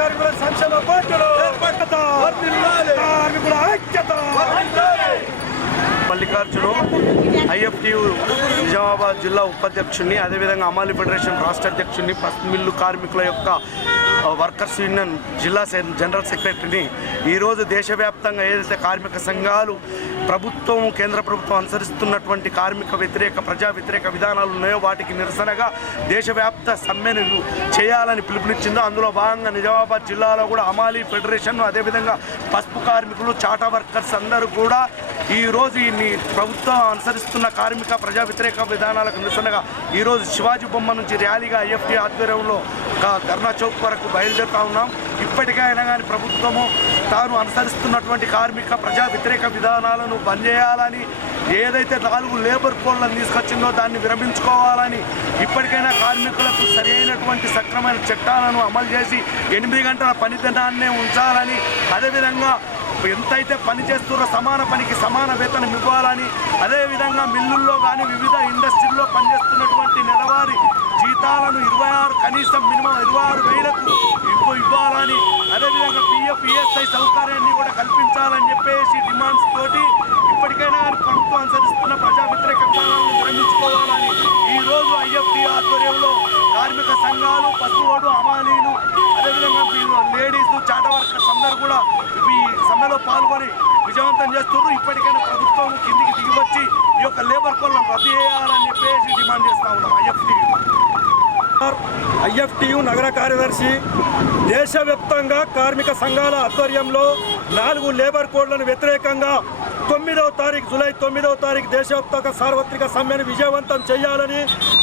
కార్మికుల సంక్షేమ బోర్డులు కార్మికుల ఐక్యత. మల్లికార్జును ఐఎఫ్టియు నిజామాబాద్ జిల్లా ఉపాధ్యక్షుడిని, అదేవిధంగా అమాలి ఫెడరేషన్ రాష్ట్ర అధ్యక్షుడిని, పసుపు మిల్లు కార్మికుల యొక్క వర్కర్స్ యూనియన్ జిల్లా జనరల్ సెక్రటరీని. ఈరోజు దేశవ్యాప్తంగా ఏదైతే కార్మిక సంఘాలు ప్రభుత్వం, కేంద్ర ప్రభుత్వం అనుసరిస్తున్నటువంటి కార్మిక వ్యతిరేక, ప్రజా వ్యతిరేక విధానాలు ఉన్నాయో వాటికి నిరసనగా దేశవ్యాప్త సమ్మెను చేయాలని పిలుపునిచ్చిందో అందులో భాగంగా నిజామాబాద్ జిల్లాలో కూడా అమాలి ఫెడరేషన్, అదేవిధంగా పసుపు కార్మికులు, చాటా వర్కర్స్ అందరూ కూడా ఈరోజు ఈ ప్రభుత్వం అనుసరిస్తున్న కార్మిక ప్రజా వ్యతిరేక విధానాలకు నిరసనగా ఈరోజు శివాజీ బొమ్మ నుంచి ర్యాలీగా ఐఎఫ్టీ ఆధ్వర్యంలో ధర్నా చౌక్ వరకు బయలుదేరుతా ఉన్నాం. ఇప్పటికైనా కానీ ప్రభుత్వము తాను అనుసరిస్తున్నటువంటి కార్మిక ప్రజా వ్యతిరేక విధానాలను బంద్ చేయాలని, ఏదైతే 4 లేబర్ కోడ్లను తీసుకొచ్చిందో దాన్ని విరమించుకోవాలని, ఇప్పటికైనా కార్మికులకు సరైనటువంటి సక్రమైన చట్టాలను అమలు చేసి 8 గంటల పనిదినాన్నే ఉంచాలని, అదేవిధంగా ఎంతైతే పని చేస్తున్నారో సమాన పనికి సమాన వేతనం ఇవ్వాలని, అదేవిధంగా మిల్లుల్లో కానీ వివిధ ఇండస్ట్రీల్లో పనిచేస్తున్నటువంటి నెలవారీ జీతాలను 26 కనీసం మినిమం 26,000కు ఇవ్వాలని, అదేవిధంగా పిఎఫ్, ఈఎస్ఐ సౌకర్యాన్ని కూడా కల్పించాలని చెప్పేసి డిమాండ్స్ తోటి ఇప్పటికైనా ప్రభుత్వం అనుసరిస్తున్న ప్రజా వ్యతిరేక విధానాలను విరమించుకోవాలని ఈరోజు ఐఎఫ్టీ ఆధ్వర్యంలో కార్మిక సంఘాలు, పసుపువాడు, అమాలీలు, అదేవిధంగా లేడీస్, చాటా వర్కర్స్ అందరూ కూడా ఈ సమ్మెలో పాల్గొని విజయవంతం చేస్తున్నారు. ఇప్పటికైనా ప్రభుత్వం కిందికి దిగి వచ్చి ఈ యొక్క లేబర్ కోడ్లను రద్దు చేయాలని చెప్పేసి డిమాండ్ చేస్తూ ఉన్నాం. ఐఎఫ్టియు నగర కార్యదర్శి దేశవ్యాప్తంగా కార్మిక సంఘాల ఆధ్వర్యంలో 4 లేబర్ కోడ్లను వ్యతిరేకంగా 9వ తారీఖు జూలై 9వ తారీఖు దేశవ్యాప్తంగా సార్వత్రిక సమ్మెను విజయవంతం చేయాలని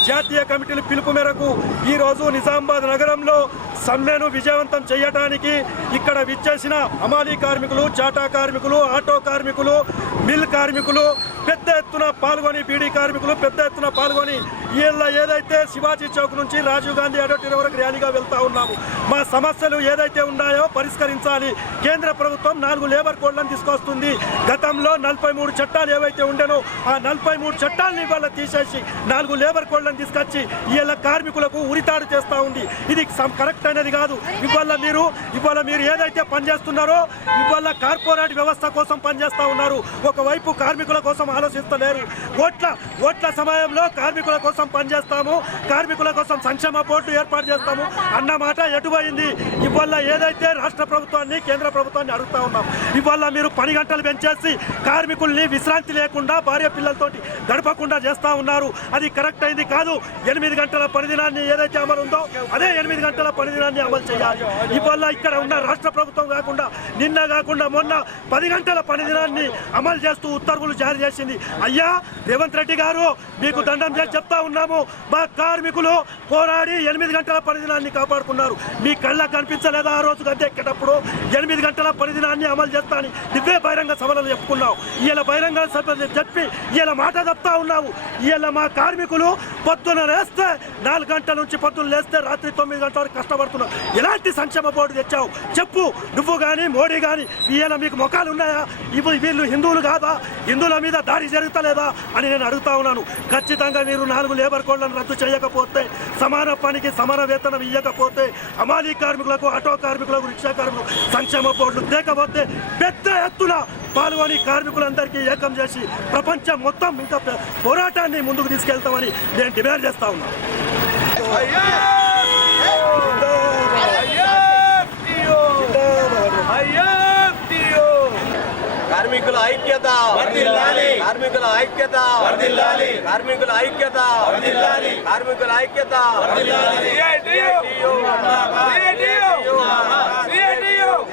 జాతీయ కమిటీల పిలుపు మేరకు ఈరోజు నిజామాబాద్ నగరంలో సమ్మెను విజయవంతం చేయడానికి ఇక్కడ విచ్చేసిన అమాలీ కార్మికులు, చాటా కార్మికులు, ఆటో కార్మికులు, మిల్ కార్మికులు పెద్ద ఎత్తున పాల్గొని, బీడీ కార్మికులు పెద్ద ఎత్తున పాల్గొని వీళ్ళ ఏదైతే శివాజీ చౌక్ నుంచి రాజీవ్ గాంధీ అడ్వకేట్ వరకు ర్యాలీగా వెళ్తూ ఉన్నాము. మా సమస్యలు ఏదైతే ఉన్నాయో పరిష్కరించాలి. కేంద్ర ప్రభుత్వం 4 లేబర్ కోడ్లను తీసుకొస్తుంది. గతంలో 43 చట్టాలు ఏవైతే ఉండేనో ఆ 43 చట్టాలని ఇవాళ తీసేసి 4 లేబర్ కోడ్లను తీసుకొచ్చి వీళ్ళ కార్మికులకు ఉరితాడు చేస్తూ ఉంది. ఇది కరెక్ట్ అనేది కాదు. ఇవాళ మీరు ఏదైతే పనిచేస్తున్నారో ఇవాళ కార్పొరేట్ వ్యవస్థ కోసం పనిచేస్తూ ఉన్నారు. ఒకవైపు కార్మికుల కోసం ఆలోచిస్తలేరు. ఓట్ల సమయంలో కార్మికుల కోసం పనిచేస్తాము, కార్మికుల కోసం సంక్షేమ బోర్డు ఏర్పాటు చేస్తాము అన్న మాట ఎటుపోయింది. ఇవాళ ఏదైతే రాష్ట్ర ప్రభుత్వాన్ని, కేంద్ర ప్రభుత్వాన్ని అడుగుతా ఉన్నాం. ఇవాళ మీరు పని గంటలు పెంచేసి కార్మికుల్ని విశ్రాంతి లేకుండా భార్య పిల్లలతోటి గడపకుండా చేస్తూ ఉన్నారు. అది కరెక్ట్ అయింది కాదు. 8 గంటల పనిదినాన్ని ఏదైతే అమలు ఉందో అదే 8 గంటల పనిదినాన్ని అమలు చేయాలి. ఇవాళ ఇక్కడ ఉన్న రాష్ట్ర ప్రభుత్వం కాకుండా నిన్న కాకుండా మొన్న 10 గంటల పనిదినాన్ని అమలు చేస్తూ ఉత్తర్వులు జారీ చేసింది. అయ్యా రేవంత్ రెడ్డి గారు, మీకు దండం చేసి చెప్తా ఉన్నాము. మా కార్మికులు పోరాడి 8 గంటల పనిదినాన్ని కాపాడుకున్నారు. మీ కళ్ళకు కనిపించలేదా? ఆ రోజు గద్దె ఎక్కేటప్పుడు 8 గంటల పనిదినాన్ని అమలు చేస్తానని నువ్వే బహిరంగ సభలు చెప్పుకున్నావు. ఇలా బహిరంగ సభలు చెప్పి ఇలా మాట చెప్తా ఉన్నావు. ఇలా మా కార్మికులు పొద్దున లేస్తే 4 గంటల నుంచి పొద్దున్న లేస్తే రాత్రి 9 గంటల వరకు కష్టపడుతున్నారు. ఎలాంటి సంక్షేమ బోర్డు తెచ్చావు చెప్పు. నువ్వు కానీ మోడీ కానీ ఇలా మీకు ముఖాలు ఉన్నాయా? వీళ్ళు హిందువులు కాదా? హిందువుల మీద దాడి జరుగుతలేదా అని నేను అడుగుతా ఉన్నాను. ఖచ్చితంగా మీరు 4 లేబర్ కోడ్లను రద్దు చేయకపోతే, సమాన పనికి సమాన వేతనం ఇవ్వకపోతే, అమాలీ కార్మికులకు, ఆటో కార్మికులకు, రిక్షా కార్మికులకు సంక్షేమ బోర్డులు తేకపోతే పెద్ద ఎత్తున పాల్గొని కార్మికులందరికీ ఏకం చేసి ప్రపంచం మొత్తం ఇంకా పోరాటాన్ని ముందుకు తీసుకెళ్తామని నేను డిమాండ్ చేస్తా ఉన్నాను. కార్మికుల ఐక్యత వర్ధిల్లాలి, కార్మికుల ఐక్యత వర్ధిల్లాలి, కార్మికుల ఐక్యత వర్ధిల్లాలి, కార్మికుల ఐక్యత వర్ధిల్లాలి. సిఐటియు జిందాబాద్, సిఐటియు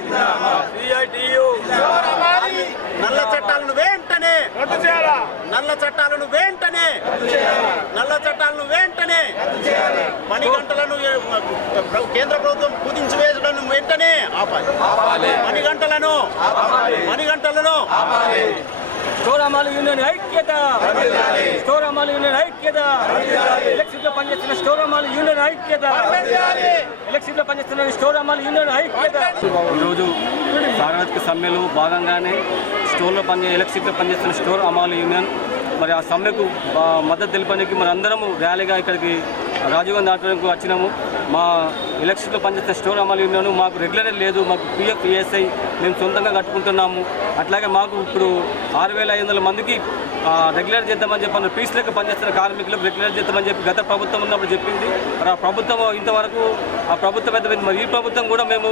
జిందాబాద్, సిఐటియు జిందాబాద్. నల్ల చట్టాలను వెంటనే రద్దు చేయాలి, నల్ల చట్టాలను వెంటనే రద్దు చేయాలి, నల్ల చట్టాలను వెంటనే రద్దు చేయాలి. పని గంటలను కేంద్ర ప్రభుత్వం కుదించి వేయడం వెంటనే ఆపాలి, పని గంటలను స్టోర్ అమలు యూనియన్ ఐక్యత, స్టోర్ అమలు యూనియన్ ఐక్యత, ఎలక్ట్రిక్ లో పనిచేస్తున్న స్టోర్ అమలు యూనియన్ ఐక్యత, ఎలక్ట్రిక్ లో పనిచేస్తున్న స్టోర్ అమలు యూనియన్ ఐక్యత. ఈరోజు సార్వత్రిక సమ్మెలో భాగంగానే ఎలక్ట్రిక్ లో పనిచేస్తున్న స్టోర్ అమలు యూనియన్ మరి ఆ సమ్మెకు మద్దతు తెలిపడానికి మరి అందరము ర్యాలీగా ఇక్కడికి రాజీవ్ గాంధీ ఆడిటోరియంకు వచ్చినాము. మా ఎలక్షన్లో పనిచేస్తున్న స్టోర్ అమలు యూనియన్ మాకు రెగ్యులర్ లేదు, మాకు పిఎఫ్ ఈఎస్ఐ మేము సొంతంగా కట్టుకుంటున్నాము. అట్లాగే మాకు ఇప్పుడు 6,500 మందికి రెగ్యులర్ చేద్దామని చెప్పి పీస్ లెక్క పనిచేస్తున్న కార్మికులకు రెగ్యులర్ చేద్దామని చెప్పి గత ప్రభుత్వం ఉన్నప్పుడు చెప్పింది. మరి ఆ ప్రభుత్వం ఇంతవరకు ఆ ప్రభుత్వం పెద్దమైంది. మరి ఈ ప్రభుత్వం కూడా మేము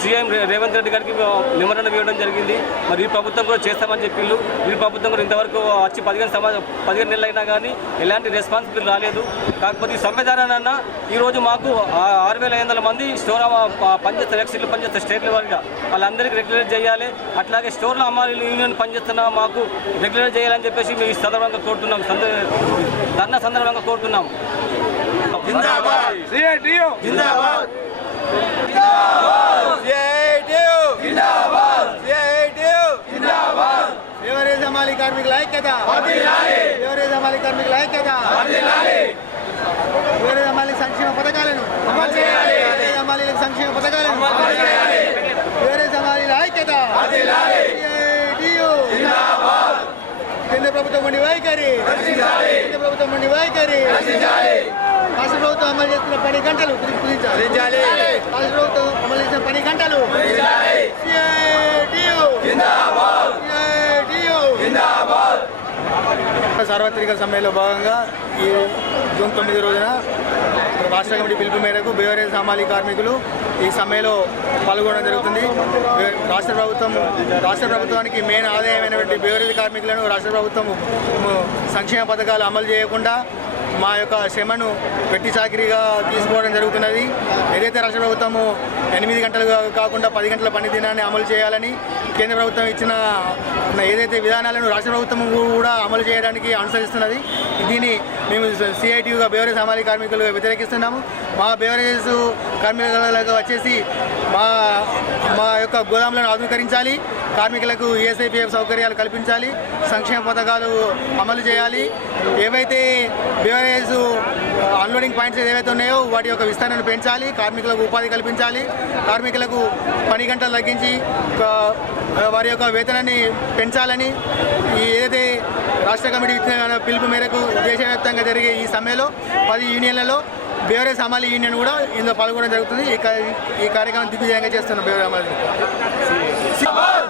సీఎం రేవంత్ రెడ్డి గారికి నిమరణ ఇవ్వడం జరిగింది. మరి ఈ ప్రభుత్వం కూడా చేస్తామని చెప్పిండు. ఈ ప్రభుత్వం కూడా ఇంతవరకు వచ్చి 15 నెలలు అయినా కానీ ఎలాంటి రెస్పాన్సిబిలిటీ రాలేదు. కాకపోతే ఈ సమ్మె ద్వారానన్నా ఈరోజు మాకు 6,500 మంది స్టోర్ పనిచేస్తారు, ఎలక్షన్లు పనిచేస్తారు స్టేట్ లెవెల్గా, వాళ్ళందరికీ రెగ్యులర్ చేయాలి. అట్లాగే స్టోర్లో అమ్మాయిలు యూనియన్ పనిచేస్తున్న మాకు రెగ్యులర్ చేయాలని చెప్పేసి మేము ఈ సందర్భంగా కోరుతున్నాం, ధర్నా సందర్భంగా కోరుతున్నాం. ఎవరేజ్ హమాలీ కార్మికుల ఐక్యత, ఎవరేజ్ హమాలీ కార్మికుల ఐక్యత, ఎవరేజ్ హమాలీ సంక్షేమ పథకాలను అమలు చేయాలి, ఎవరేజ్ హమాలీలకు సంక్షేమ పథకాలను అమలు చేయాలి, ఎవరేజ్ హమాలీల ఐక్యత, కేంద్ర ప్రభుత్వం నుండి వైఖరి, కేంద్ర ప్రభుత్వం నుండి వైఖరి, రాష్ట్ర ప్రభుత్వం అమలు చేస్తున్న 10 గంటలు కుదించాలి, రాష్ట్ర ప్రభుత్వం అమలు చేసిన 10 గంటలు. సార్వత్రిక సమ్మెలో భాగంగా ఈ జూన్ 9 రోజున రాష్ట్ర కమిటీ పిలుపు మేరకు బేవరేజ్ హమాలీ కార్మికులు ఈ సమ్మెలో పాల్గొనడం జరుగుతుంది. రాష్ట్ర ప్రభుత్వానికి మెయిన్ ఆదాయమైనటువంటి బేవరేజ్ కార్మికులను రాష్ట్ర ప్రభుత్వం సంక్షేమ పథకాలు అమలు చేయకుండా మా యొక్క శ్రమను వెట్టి చాకిరీగా తీసుకోవడం జరుగుతున్నది. ఏదైతే రాష్ట్ర ప్రభుత్వము 8 గంటలు కాకుండా 10 గంటల పని దినాన్ని అమలు చేయాలని కేంద్ర ప్రభుత్వం ఇచ్చిన ఏదైతే విధానాలను రాష్ట్ర ప్రభుత్వం కూడా అమలు చేయడానికి అనుసరిస్తున్నది. దీన్ని మేము సిఐటియుగా బేవరేజ్ హమాలీ కార్మికులుగా వ్యతిరేకిస్తున్నాము. మా బేవరేజ్ కార్మికులకు వచ్చేసి మా యొక్క గోదాములను ఆధునీకరించాలి, కార్మికులకు ఈఎస్ఐపిఎఫ్ సౌకర్యాలు కల్పించాలి, సంక్షేమ పథకాలు అమలు చేయాలి. ఏవైతే బేవరేజ్ అన్లోడింగ్ పాయింట్స్ ఏవైతే ఉన్నాయో వాటి యొక్క విస్తరణను పెంచాలి, కార్మికులకు ఉపాధి కల్పించాలి, కార్మికులకు పని గంటలు తగ్గించి వారి యొక్క వేతనాన్ని పెంచాలని ఏదైతే రాష్ట్ర కమిటీ ఇచ్చిన పిలుపు మేరకు దేశవ్యాప్తంగా జరిగే ఈ సమ్మెలో 10 యూనియన్లలో బేవరేజ్ హమాలీ యూనియన్ కూడా ఇందులో పాల్గొనడం జరుగుతుంది. ఈ కార్యక్రమం దిగ్విజయంగా చేస్తున్నాం.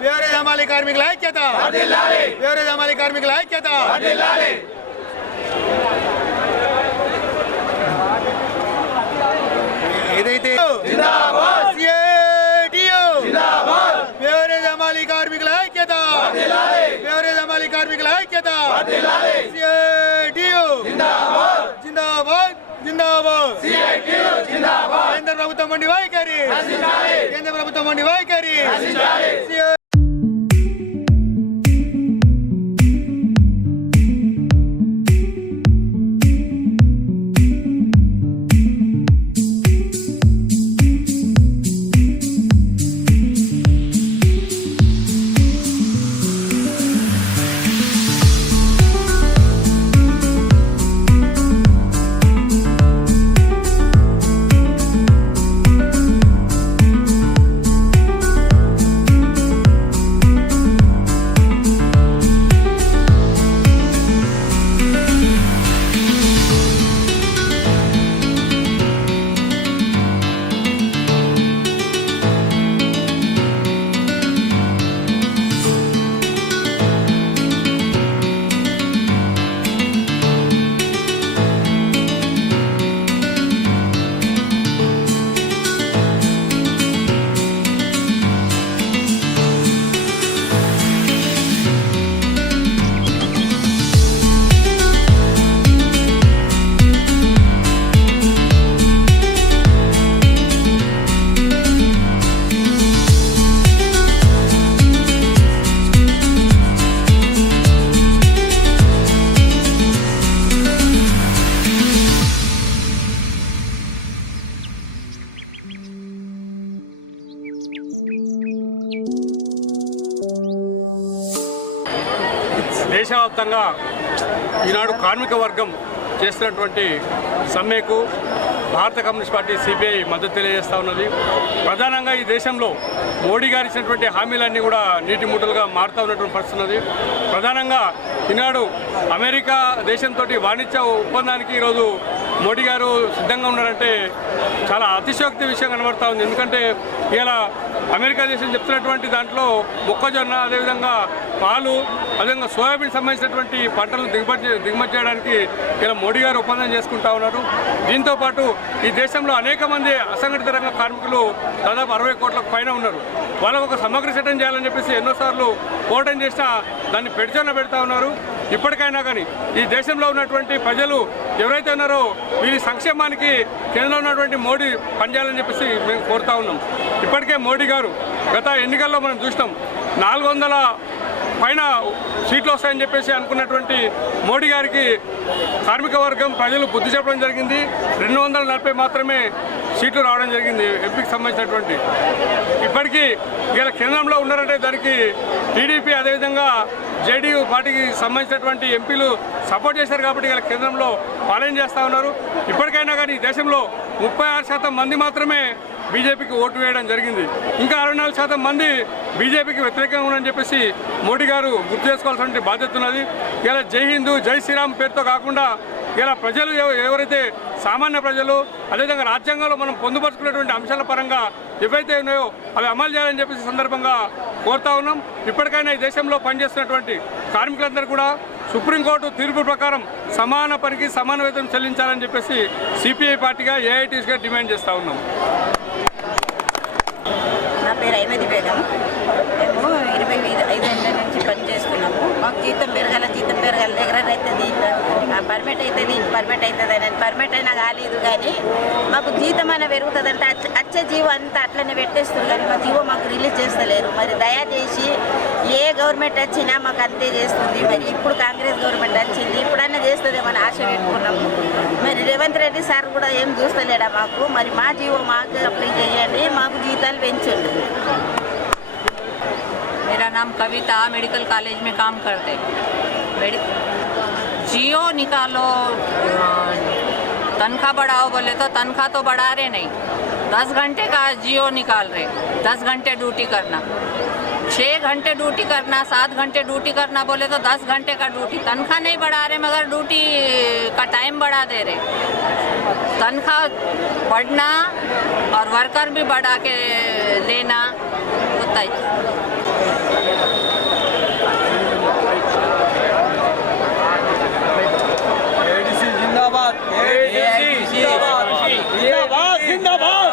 బేవరేజ్ హమాలీ కార్మికుల ఐక్యత, బేవరేజ్ హమాలీ కార్మికుల ఐక్యత. ఏదైతే బేవరేజ్ హమాలీ కార్మికుల ఐక్యత, బేవరేజ్ హమాలీ కార్మికుల ఐక్యత, జిందాబాద్ జిందాబాద్, కేంద్ర ప్రభుత్వం నుండి వైఖరి, కేంద్ర ప్రభుత్వం నుండి వైఖరి. దేశవ్యాప్తంగా ఈనాడు కార్మిక వర్గం చేస్తున్నటువంటి సమ్మెకు భారత కమ్యూనిస్ట్ పార్టీ సిపిఐ మద్దతు తెలియజేస్తూ ఉన్నది. ప్రధానంగా ఈ దేశంలో మోడీ గారు ఇచ్చినటువంటి హామీలన్నీ కూడా నీటి మూటలుగా మారుతూ ఉన్నటువంటి పరిస్థితి ఉన్నది. ప్రధానంగా ఈనాడు అమెరికా దేశంతో వాణిజ్య ఒప్పందానికి ఈరోజు మోడీ గారు సిద్ధంగా ఉన్నారంటే చాలా అతిశయోక్తి విషయం కనబడతా ఉంది. ఎందుకంటే ఇలా అమెరికా దేశం చెప్తున్నటువంటి దాంట్లో మొక్కజొన్న, అదేవిధంగా పాలు, అదేవిధంగా సోయాబీన్ సంబంధించినటువంటి పంటలు దిగుమతి చేయడానికి ఇలా మోడీ గారు ఒప్పందం చేసుకుంటా ఉన్నారు. దీంతోపాటు ఈ దేశంలో అనేక మంది అసంఘటిత రంగ కార్మికులు దాదాపు 60 కోట్లకు పైన ఉన్నారు. వాళ్ళకు ఒక సమగ్ర చట్టం చేయాలని చెప్పేసి ఎన్నోసార్లు పోరాటం చేసినా దాన్ని పెడిచోన పెడతా ఉన్నారు. ఇప్పటికైనా కానీ ఈ దేశంలో ఉన్నటువంటి ప్రజలు ఎవరైతే ఉన్నారో వీరి సంక్షేమానికి కేంద్రంలో ఉన్నటువంటి మోడీ పనిచేయాలని చెప్పేసి మేము కోరుతా ఉన్నాం. ఇప్పటికే మోడీ గారు గత ఎన్నికల్లో మనం చూసినాం 400 పైన సీట్లు వస్తాయని చెప్పేసి అనుకున్నటువంటి మోడీ గారికి కార్మిక వర్గం ప్రజలు బుద్ధి చెప్పడం జరిగింది. 240 మాత్రమే సీట్లు రావడం జరిగింది ఎంపీకి సంబంధించినటువంటి. ఇప్పటికీ ఇలా కేంద్రంలో ఉన్నారంటే దానికి టీడీపీ అదేవిధంగా జేడీయూ పార్టీకి సంబంధించినటువంటి ఎంపీలు సపోర్ట్ చేశారు కాబట్టి ఇలా కేంద్రంలో పాలన చేస్తూ ఉన్నారు. ఇప్పటికైనా కానీ దేశంలో 36% మంది మాత్రమే బీజేపీకి ఓటు వేయడం జరిగింది. ఇంకా 64% మంది బీజేపీకి వ్యతిరేకంగా ఉన్నారని చెప్పేసి మోడీ గారు గుర్తు చేసుకోవాల్సిన బాధ్యత ఉన్నది. ఇలా జై హిందూ జై శ్రీరామ్ పేరుతో కాకుండా ఇలా ప్రజలు ఎవరైతే సామాన్య ప్రజలు అదేవిధంగా రాజ్యాంగంలో మనం పొందుపరుచుకున్నటువంటి అంశాల పరంగా ఏవైతే ఉన్నాయో అవి అమలు చేయాలని చెప్పేసి సందర్భంగా కోరుతా ఉన్నాం. ఇప్పటికైనా ఈ దేశంలో పనిచేస్తున్నటువంటి కార్మికులందరూ కూడా సుప్రీంకోర్టు తీర్పు ప్రకారం సమాన పనికి సమాన వేతనం చెల్లించాలని చెప్పేసి సిపిఐ పార్టీగా ఏఐటీసీగా డిమాండ్ చేస్తూ ఉన్నాం. నా పేరు ఐమది బేగం. మేము 25 ఏళ్ళ నుంచి పనిచేస్తున్నాము. మాకు జీతం పెరగాల దగ్గర అవుతుంది, పర్మిట్ అవుతుంది, పర్మిట్ అవుతుంది అని పర్మిట్ అయినా కాలేదు. కానీ మాకు జీతం అయినా పెరుగుతుంది అంటే వచ్చే జీవో అంతా అట్లనే పెట్టేస్తుంది. కానీ మా జీవో మాకు రిలీజ్ చేస్తలేరు. మరి దయచేసి ఏ గవర్నమెంట్ వచ్చినా మాకు అంతే చేస్తుంది. మరి ఇప్పుడు కాంగ్రెస్ గవర్నమెంట్ వచ్చింది, ఇప్పుడన్నా చేస్తుందేమని ఆశ పెట్టుకున్నాము. మరి రేవంత్ రెడ్డి సార్ కూడా ఏం చూస్తలేడా మాకు. మరి మా జీవో మాకు అప్లై చేయండి, మాకు జీతాలు పెంచండి. मेरा नाम कविता, मेडिकल कॉलेज में काम करते। जियो निकालो, तनख्वाह बढ़ाओ बोले तो तनख्वाह तो बढ़ा रहे नहीं। 10 घंटे का जियो निकाल रहे, 10 घंटे ड्यूटी करना, 6 घंटे ड्यूटी करना, 7 घंटे ड्यूटी करना बोले तो 10 घंटे का ड्यूटी। तनख्वाह नहीं बढ़ा रहे मगर ड्यूटी का टाइम बढ़ा दे रहे। तनख्वाह बढ़ना और वर्कर भी बढ़ा के लेना होता है। जिंदाबाद जिंदाबाद जिंदाबाद जिंदाबाद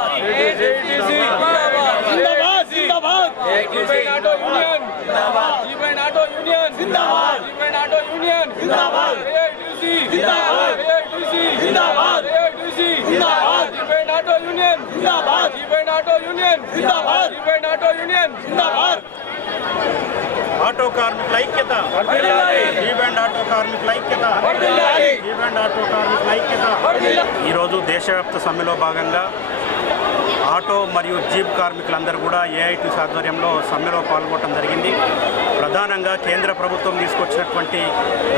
जिंदाबाद जिंदाबाद ऑटो यूनियन जिंदाबाद ऑटो यूनियन जिंदाबाद ऑटो यूनियन जिंदाबाद जिंदाबाद जिंदाबाद जिंदाबाद ऑटो यूनियन जिंदाबाद ऑटो यूनियन जिंदाबाद ऑटो यूनियन जिंदाबाद ఆటో కార్మికుల ఐక్యత, జీబ్ ఆటో కార్మికుల ఐక్యత, జీబ్ ఆటో కార్మికుల ఐక్యత. ఈరోజు దేశవ్యాప్త సమ్మెలో భాగంగా ఆటో మరియు జీప్ కార్మికులందరూ కూడా ఏఐటీసీ ఆధ్వర్యంలో సమ్మెలో పాల్గొనడం జరిగింది. ప్రధానంగా కేంద్ర ప్రభుత్వం తీసుకొచ్చినటువంటి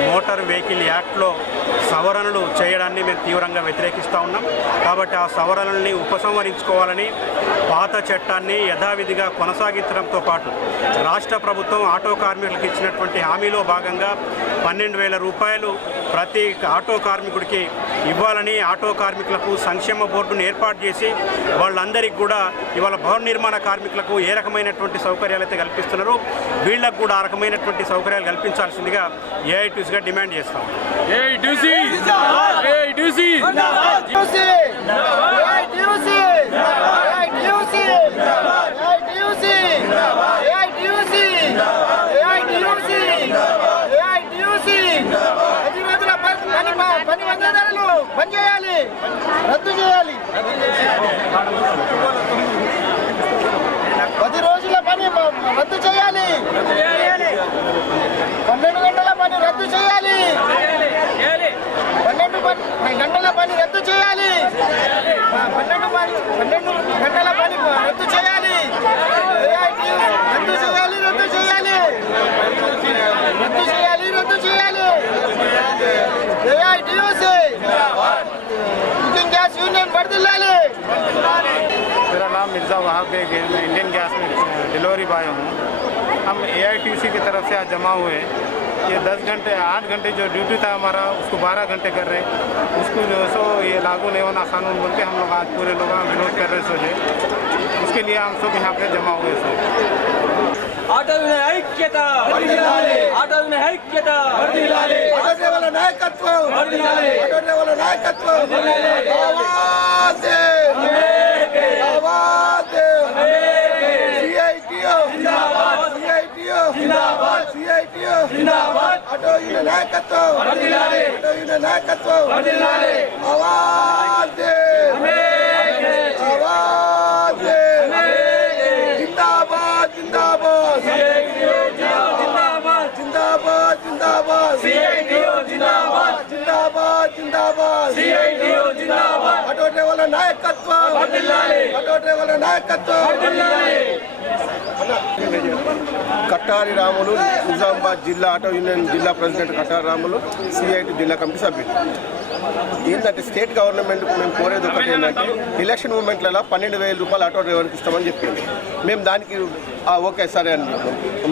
మోటార్ వెహికల్ యాక్ట్లో సవరణలు చేయడాన్ని మేము తీవ్రంగా వ్యతిరేకిస్తూ ఉన్నాం. కాబట్టి ఆ సవరణల్ని ఉపసంహరించుకోవాలని, పాత చట్టాన్ని యథావిధిగా కొనసాగించడంతో పాటు రాష్ట్ర ప్రభుత్వం ఆటో కార్మికులకు ఇచ్చినటువంటి హామీలో భాగంగా 12,000 రూపాయలు ప్రతి ఆటో కార్మికుడికి ఇవ్వాలని ఆటో కార్మికులకు సంక్షేమ బోర్డును ఏర్పాటు చేసి వాళ్ళందరికీ కూడా ఇవాళ భవన నిర్మాణ కార్మికులకు ఏ రకమైనటువంటి సౌకర్యాలు అయితే కల్పిస్తున్నారో వీళ్ళకు కూడా ఆ రకమైనటువంటి సౌకర్యాలు కల్పించాల్సిందిగా ఏఐటీసీగా డిమాండ్ చేస్తాం. బంద్ చేయాలి, రద్దు చేయాలి. 10 రోజుల పని రద్దు చేయాలి, 12 గంటల పని రద్దు చేయాలి, 12 గంటల పని రద్దు చేయాలి, 12 గంటల పని రద్దు చేయాలి, రద్దు చేయాలి, రద్దు చేయాలి, రద్దు చేయాలి, రద్దు చేయాలి. ఏఐటీయూసీ कुकिंग गैस यूनियन बर्दिल्लाली। मेरा नाम मिर्ज़ा वहाब बेग है, मैं इंडियन गैस में डिलीवरी बॉय हूँ। हम एआईटीयूसी की तरफ से आज जमा हुए ये 10 घंटे 8 घंटे जो ड्यूटी था हमारा उसको 12 घंटे कर रहे, उसको जो सो ये लागू नहीं होना कानून बोल के हम लोग आज पूरे लोग विरोध कर रहे सोचे, उसके लिए हम सब यहाँ पे जमा हुए थे। ఆటో యూనియన్ ఐక్యత, ఆటో యూనియన్ ఐక్యత, ఆటో డ్రైవర్ల నాయకత్వం, ఆటో డ్రైవర్ల నాయకత్వం, ఆవాజ్ దే, ఆవాజ్ దే, సిఐటియు జిందాబాద్, సిఐటియు జిందాబాద్, సిఐటియు జిందాబాద్, ఆటో యూనియన్ నాయకత్వం, ఆటో యూనియన్ నాయకత్వం, ఆవాజ్ దే, ఆవాజ్ దే, జిందాబాద్ జిందాబాద్, జిందాబాద్ జిందాబాద్, జిందాబాద్ జిందాబాద్, జిందాబాద్, ఆటో డ్రైవర్ల నాయకత్వం, ఆటో డ్రైవర్ల నాయకత్వం. కట్టారి రాములు, నిజామాబాద్ జిల్లా ఆటో యూనియన్ జిల్లా ప్రెసిడెంట్ కట్టారి రాములు, సిఐటి జిల్లా కమిటీ సభ్యులు. ఏంటంటే స్టేట్ గవర్నమెంట్కు మేము కోరేది ఒకటి ఏంటంటే ఎలక్షన్ మూమెంట్లలో 12,000 రూపాయలు ఆటో డ్రైవర్కి ఇస్తామని చెప్పింది. మేము దానికి ఓకే సరే అని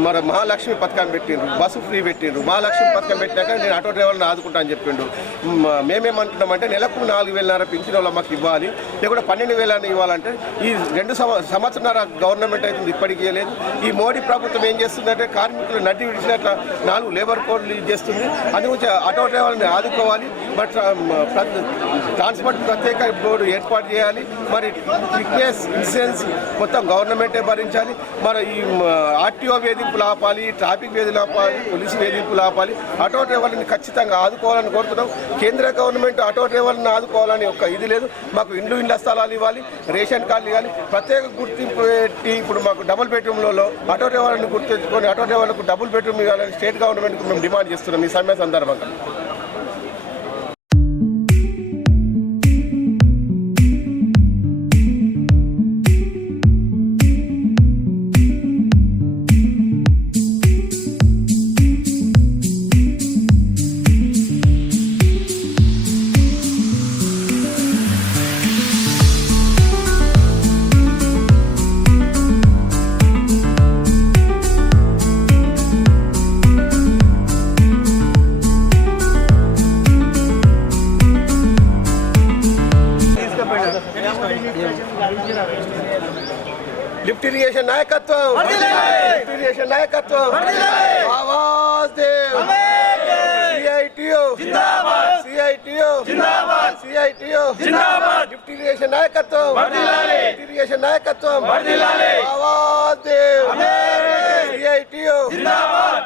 మరి మహాలక్ష్మి పథకం పెట్టిండ్రు, బస్సు ఫ్రీ పెట్టిండ్రు. మహాలక్ష్మి పథకం పెట్టాక నేను ఆటో డ్రైవర్ని ఆదుకుంటా అని చెప్పిండు. మేమేమంటున్నామంటే నెలకు 4,500 పింఛన్ వాళ్ళు మాకు ఇవ్వాలి, లేకుంటే 12,000 ఇవ్వాలంటే ఈ 2 సంవత్సరాల గవర్నమెంట్ అయితే ఇప్పటికీ ఇవ్వలేదు. ఈ మోడీ ప్రభుత్వం ఏం చేస్తుందంటే కార్మికులు నడ్డి విడిచినట్ల 4 లేబర్ కోడ్లు చేస్తుంది. అందుగురించి ఆటో డ్రైవర్ని ఆదుకోవాలి, బట్ ట్రాన్స్పోర్ట్ ప్రత్యేక బోర్డు ఏర్పాటు చేయాలి. మరి ఫిట్నెస్ ఇన్సూరెన్స్ మొత్తం గవర్నమెంటే భరించాలి. మరి ఈ ఆర్టీఓ వేధింపులు ఆపాలి, ట్రాఫిక్ వేధింపులు ఆపాలి, పోలీసు వేధింపులు ఆపాలి. ఆటో డ్రైవర్ని ఖచ్చితంగా ఆదుకోవాలని కోరుతున్నాం. కేంద్ర గవర్నమెంట్ ఆటో డ్రైవర్ని ఆదుకోవాలని ఒక ఇది లేదు. మాకు ఇండ్ల స్థలాలు ఇవ్వాలి, రేషన్ కార్డులు ఇవ్వాలి, ప్రత్యేక గుర్తింపు పెట్టి ఇప్పుడు మాకు డబుల్ బెడ్రూమ్లలో ఆటో డ్రైవర్ని గుర్తించుకొని ఆటో డ్రైవర్లకు డబుల్ బెడ్రూమ్ ఇవ్వాలని స్టేట్ గవర్నమెంట్కి మేము డిమాండ్ చేస్తున్నాం ఈ సమ్మె సందర్భంగా. लिफ्ट इरिगेशन नायकत्व, लिफ्ट इरिगेशन नायकत्व, आवाज दे, सीआईटीयू जिंदाबाद, सीआईटीयू जिंदाबाद, सीआईटीयू जिंदाबाद, लिफ्ट इरिगेशन नायकत्व, लिफ्ट इरिगेशन नायकत्व, आवाज दे, सीआईटीयू जिंदाबाद.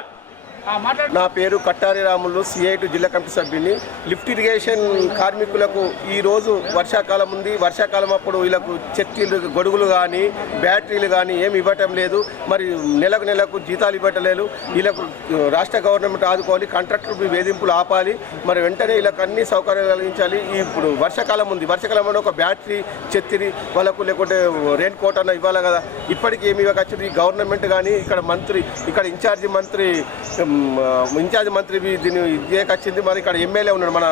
నా పేరు కట్టారి రాములు, సిఐటి జిల్లా కమిటీ సభ్యుని. లిఫ్ట్ ఇరిగేషన్ కార్మికులకు ఈరోజు వర్షాకాలం ఉంది. వర్షాకాలం అప్పుడు వీళ్ళకు చెట్టీలు, గొడుగులు కానీ బ్యాటరీలు కానీ ఏమి ఇవ్వటం లేదు. మరి నెలకు జీతాలు ఇవ్వటలేదు. వీళ్ళకు రాష్ట్ర గవర్నమెంట్ ఆదుకోవాలి, కాంట్రాక్టర్ వేధింపులు ఆపాలి. మరి వెంటనే వీళ్ళకి అన్ని సౌకర్యాలు కలిగించాలి. ఇప్పుడు వర్షాకాలం ఉంది, వర్షాకాలంలో ఒక బ్యాటరీ, చెత్తిరి వాళ్ళకు లేకుంటే రెయిన్ కోట్ అన్న ఇవ్వాలి కదా. ఇప్పటికీ ఏమి ఇవ్వకొచ్చింది ఈ గవర్నమెంట్ కానీ ఇక్కడ మంత్రి, ఇక్కడ ఇన్ఛార్జి మంత్రి దీన్ని ఇచ్చింది. మరి ఇక్కడ ఎమ్మెల్యే ఉన్నాడు, మన